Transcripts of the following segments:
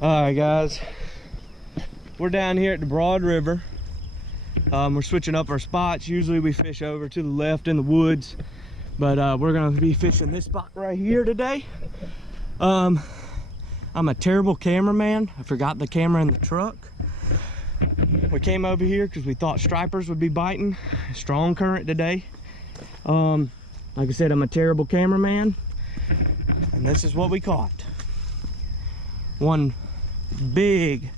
All right, guys, we're down here at the Broad River. We're switching up our spots. Usually we fish over to the left in the woods, but we're gonna be fishing this spot right here today. I'm a terrible cameraman. I forgot the camera in the truck. We came over here because we thought stripers would be biting. Strong current today. Like I said, I'm a terrible cameraman, and this is what we caught. One big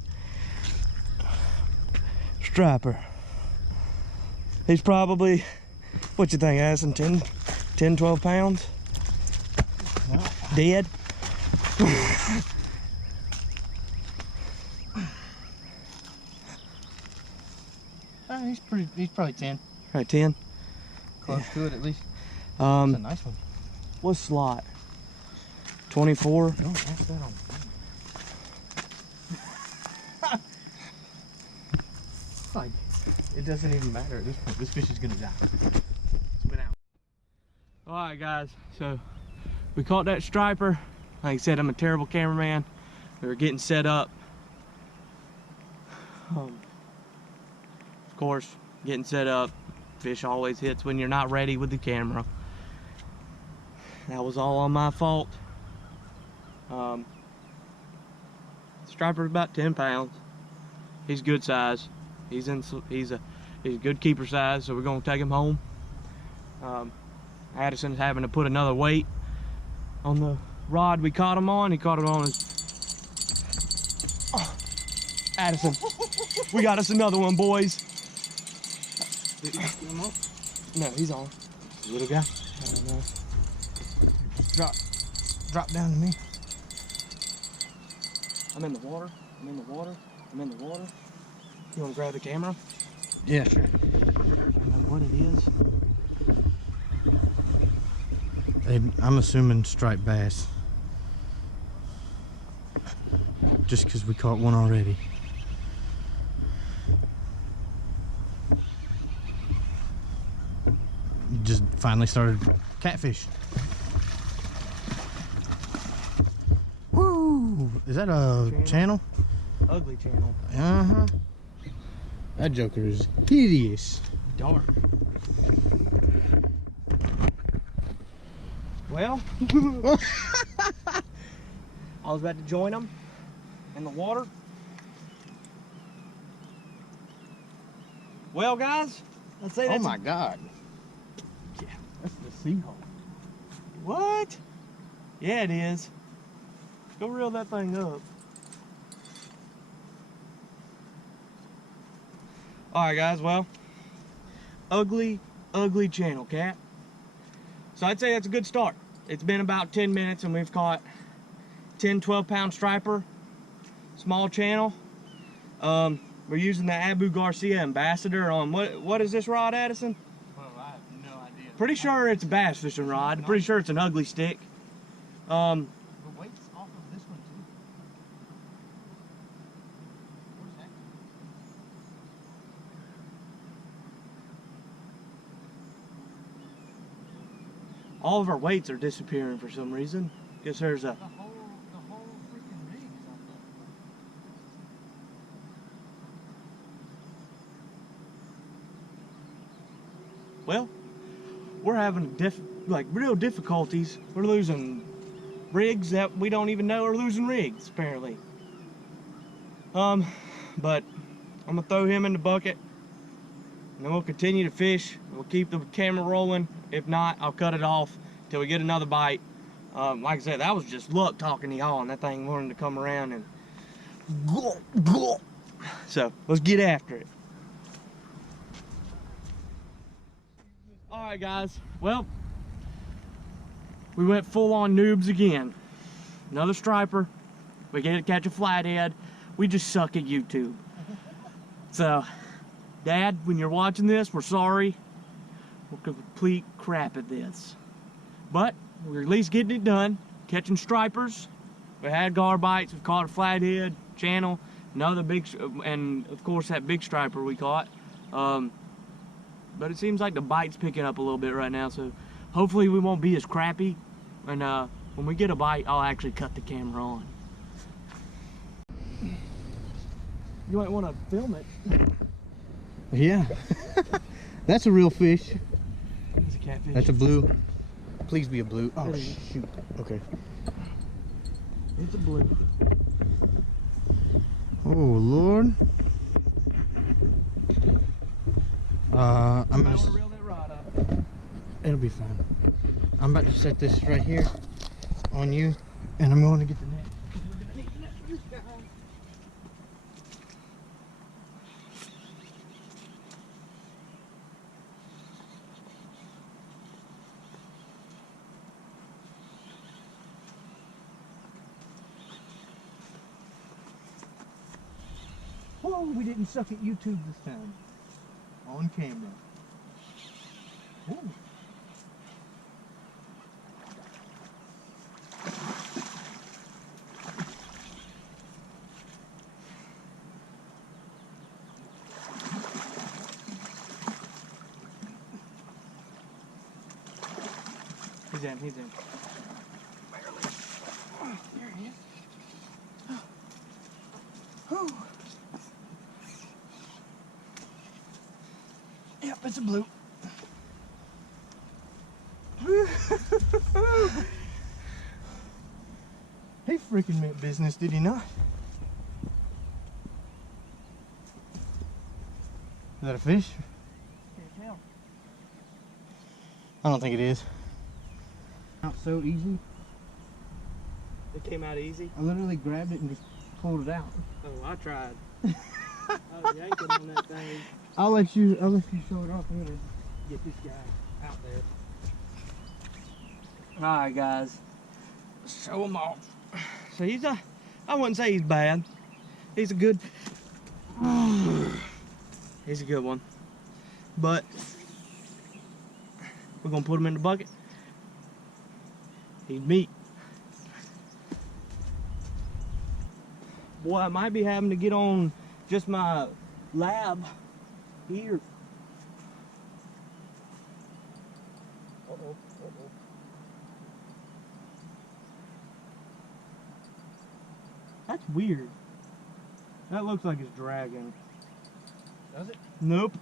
striper. He's probably, what you think, Addison, 10, 12 pounds? Dead? He's probably 10. Right, 10? Close to it at least. That's a nice one. What slot? 24? Don't ask that on. Like, it doesn't even matter at this point. This fish is gonna die. Spit out. All right, guys, so we caught that striper. Like I said, I'm a terrible cameraman. We were getting set up. Of course, getting set up, fish always hits when you're not ready with the camera. That was all on my fault. Striper's about 10 pounds. He's good size. He's a good keeper size, so we're gonna take him home. Addison's having to put another weight on the rod we caught him on. He caught it on his. Oh, Addison, we got us another one, boys. No, he's on. Little guy. I don't know. Drop down to me. I'm in the water. I'm in the water. I'm in the water. You want to grab the camera? Yeah, sure. I don't know what it is. I'm assuming striped bass. Just because we caught one already. Just finally started catfish. Woo! Is that a channel? Ugly channel. Uh-huh. That joker is hideous. Dark. Well, I was about to join them in the water. Well, guys, let's say that's. Oh my God. Yeah. That's the seahole. What? Yeah, it is. Go reel that thing up. All right, guys. Well, ugly channel, cat. So I'd say that's a good start. It's been about 10 minutes and we've caught 10, 12 pound striper, small channel. We're using the Abu Garcia Ambassador on, what is this rod, Addison? Well, I have no idea. Pretty sure it's a bass fishing rod. I'm pretty sure it's an ugly stick. The weight's off of this one too. Where's that? All of our weights are disappearing for some reason. Guess there's a. The whole freaking rig is off there. Well, we're having real difficulties. We're losing rigs that we don't even know are losing rigs, apparently. But I'm gonna throw him in the bucket, and then we'll continue to fish. We'll keep the camera rolling. If not, I'll cut it off till we get another bite. Like I said, that was just luck talking to y'all, and that thing wanted to come around and. So let's get after it. All right, guys. Well, we went full on noobs again. Another striper. We get to catch a flathead. We just suck at YouTube. So, Dad, when you're watching this, we're sorry. We're complete crap at this. But we're at least getting it done. Catching stripers. We had gar bites. We caught a flathead, channel, another big, and of course that big striper we caught. But it seems like the bite's picking up a little bit right now, so hopefully we won't be as crappy. And when we get a bite, I'll actually cut the camera on. You might want to film it. Yeah. That's a real fish. It's a catfish. That's a blue. Please be a blue. Oh, It is. shoot. Okay. It's a blue. Oh, Lord. I'm I gonna. want to reel that rod up. It'll be fine. I'm about to set this right here on you, and I'm going to get the net. We're gonna need the net for this guy. Whoa, we didn't suck at YouTube this time. On camera. Ooh. He's in. Barely. Oh, there he is. Whew. Yep, it's a blue. He freaking meant business, did he not? Is that a fish? Can't tell. I don't think it is. Not so easy. It came out easy. I literally grabbed it and just pulled it out. Oh, I tried. I was yanking on that thing. I'll let you show it off later. Get this guy out there. Alright guys, show him off. So I wouldn't say he's bad. He's a good one. But we're gonna put him in the bucket. He's meat. Boy, I might be having to get on just my lab here. Uh-oh. That's weird. That looks like it's dragging. Does it? Nope.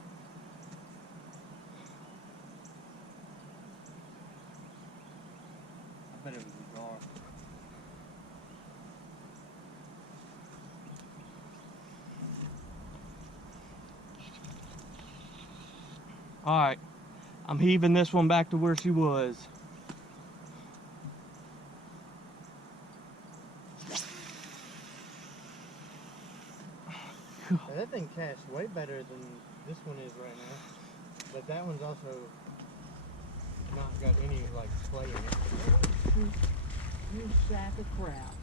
I bet it was a jar. Alright. I'm heaving this one back to where she was. That thing casts way better than this one is right now. But that one's also not got any like play in it. You sack of crap.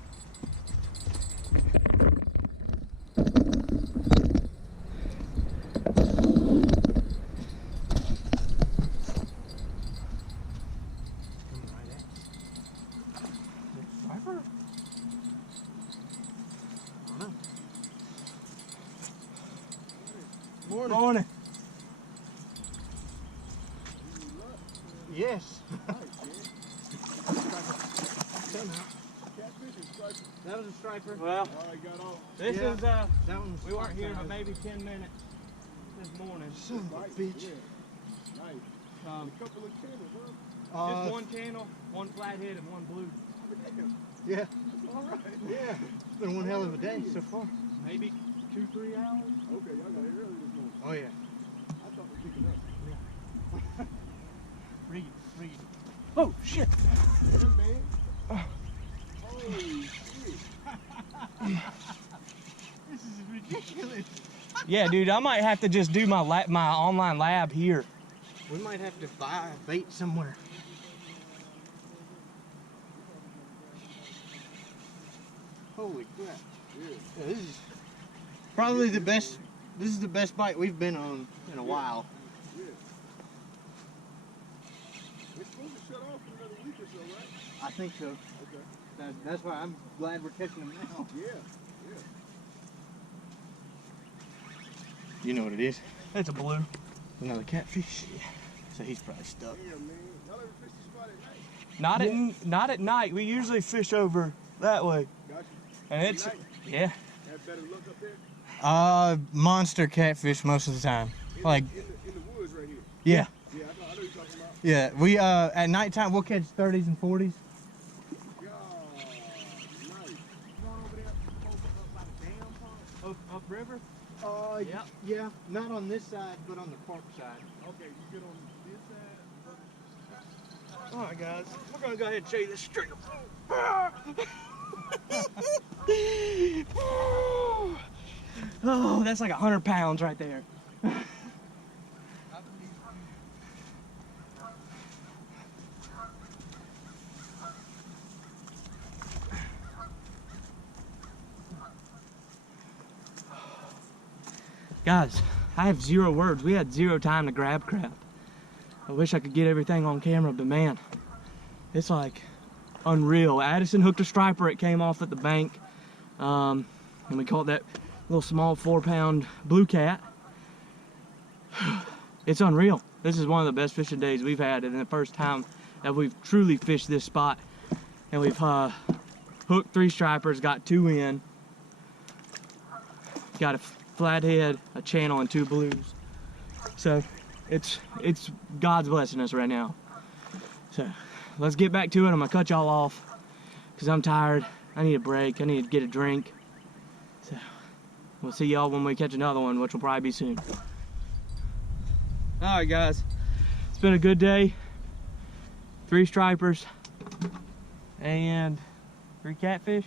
Morning. Yes. That was a striper. Well, this Yeah. is That one. we weren't here but maybe 10 minutes this morning. Son of a bitch. Couple of channels, huh? Just one channel, one flathead, and one blue. Yeah. All right. Yeah. It's been one hell of a day so far. Maybe 2-3 hours. Okay, y'all got here early this morning. Oh yeah. I thought we were picking up. Read. Oh shit! Yeah, man. Holy shit. This is ridiculous. Yeah, dude, I might have to just do my my online lab here. We might have to buy bait somewhere. Holy crap. Yeah. Yeah, this is probably the best. This is the best bite we've been on in a while. Yeah. It's supposed to shut off in another week or so, right? I think so. Okay. That's why I'm glad we're catching them now. Yeah. You know what it is? It's a blue. Another catfish. So he's probably stuck. Yeah, man. Y'all ever fish the spot at night? Not at night. We usually fish over that way. Got you. And it's Night? yeah. Have better luck up there? Monster catfish most of the time. Like, In the woods right here. yeah. Yeah, I know you're talking about. Yeah, we at nighttime we'll catch 30s and 40s. God, nice. Going over there, up by the dam pond. Upriver? Yep. Yeah, not on this side, but on the park side. Okay, you get on this side. Alright guys, we're gonna go ahead and show you this stream. Oh, that's like 100 pounds right there. Guys, I have 0 words. We had 0 time to grab crap. I wish I could get everything on camera, but man, it's like unreal. Addison hooked a striper. It came off at the bank. And we caught that little small 4-pound blue cat. It's unreal. This is one of the best fishing days we've had, and the first time that we've truly fished this spot. And we've hooked 3 stripers, got 2 in. Got a flathead, a channel, and 2 blues. So it's God's blessing us right now. So let's get back to it. I'm gonna cut y'all off because I'm tired. I need a break. I need to get a drink. So we'll see y'all when we catch another one, which will probably be soon. All right, guys. It's been a good day. 3 stripers and 3 catfish.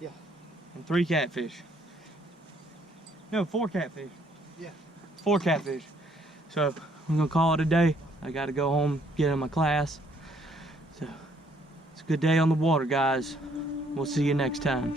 Yeah. And 3 catfish. No, 4 catfish. Yeah. 4 catfish. So I'm gonna call it a day. I gotta go home, get in my class. So it's a good day on the water, guys. We'll see you next time.